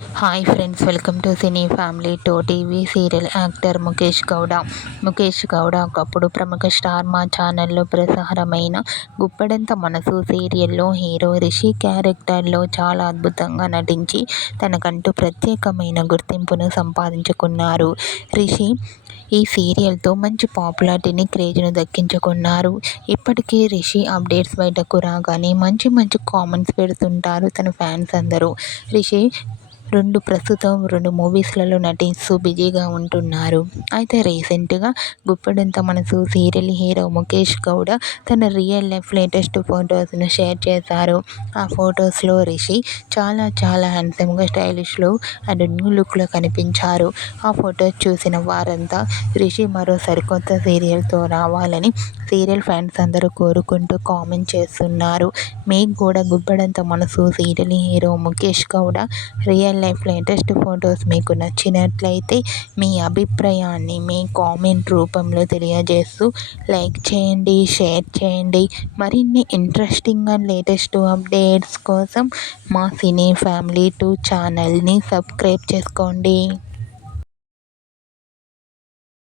Hi friends, welcome to cine family to TV serial actor Mukesh Gowda. Mukesh Gowda ఒకప్పుడు ప్రముఖ star మా ఛానల్లో ప్రసారమైన గుప్పెడంత మనసు సీరియల్లో హీరో రిషి క్యారెక్టర్లో చాలా అద్భుతంగా నటించి తనకంటూ ప్రత్యేకమైన గుర్తింపును సంపాదించుకున్నారు. రిషి ఈ సీరియల్తో మంచి పాపులారిటీని, క్రేజ్ను దక్కించుకున్నారు. ఇప్పటికీ రిషి అప్డేట్స్ బయటకు రాగానే మంచి మంచి కామెంట్స్ పెడుతుంటారు తన ఫ్యాన్స్ అందరూ. రిషి ప్రస్తుతం రెండు మూవీస్లలో నటిస్తూ బిజీగా ఉంటున్నారు. అయితే రీసెంట్గా గుప్పెడంత మనసు సీరియల్ హీరో ముఖేష్ గౌడ తన రియల్ లైఫ్ లేటెస్ట్ ఫొటోస్ను షేర్ చేశారు. ఆ ఫొటోస్లో రిషి చాలా చాలా హ్యాండ్సమ్గా, స్టైలిష్లో అండ్ న్యూ లుక్లో కనిపించారు. ఆ ఫొటోస్ చూసిన వారంతా రిషి మరో సరికొత్త సీరియల్తో రావాలని సీరియల్ ఫ్యాన్స్ అందరూ కోరుకుంటూ కామెంట్ చేస్తున్నారు. మీకు కూడా Guppedantha Manasu serial hero Mukesh Gowda real life latest photos మీకు నచ్చినట్లయితే మీ అభిప్రాయాన్ని మీ కామెంట్ రూపంలో తెలియజేస్తూ లైక్ చేయండి, షేర్ చేయండి. మరిన్ని ఇంట్రెస్టింగ్ అండ్ లేటెస్ట్ అప్డేట్స్ కోసం మా సినీ ఫ్యామిలీ 2 ఛానల్ని సబ్స్క్రైబ్ చేసుకోండి.